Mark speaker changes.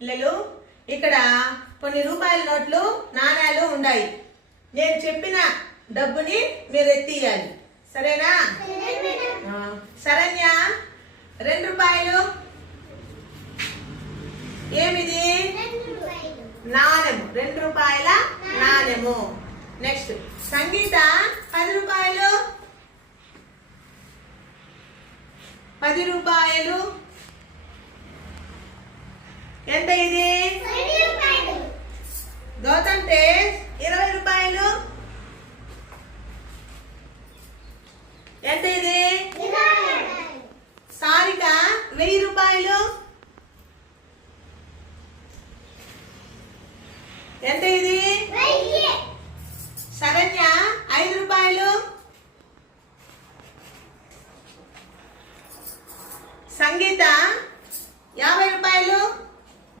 Speaker 1: పిల్లలు ఇక్కడ కొన్ని రూపాయల నోట్లు నాణ్యాలు ఉన్నాయి నేను చెప్పిన డబ్బుని మీరు ఎత్తియాలి సరేనా? సరణ్య శరణ్య రెండు రూపాయలు. ఏమిది? నాణెము. రెండు రూపాయల నాణెము. నెక్స్ట్ సంగీత పది రూపాయలు. పది రూపాయలు. ఎంత ఇది? గౌతమ్ అంటే ఇరవై రూపాయలు. ఎంత ఇది? సారిక వెయ్యి రూపాయలు. ఎంత ఇది? సరణ్య ఐదు రూపాయలు. సంగీత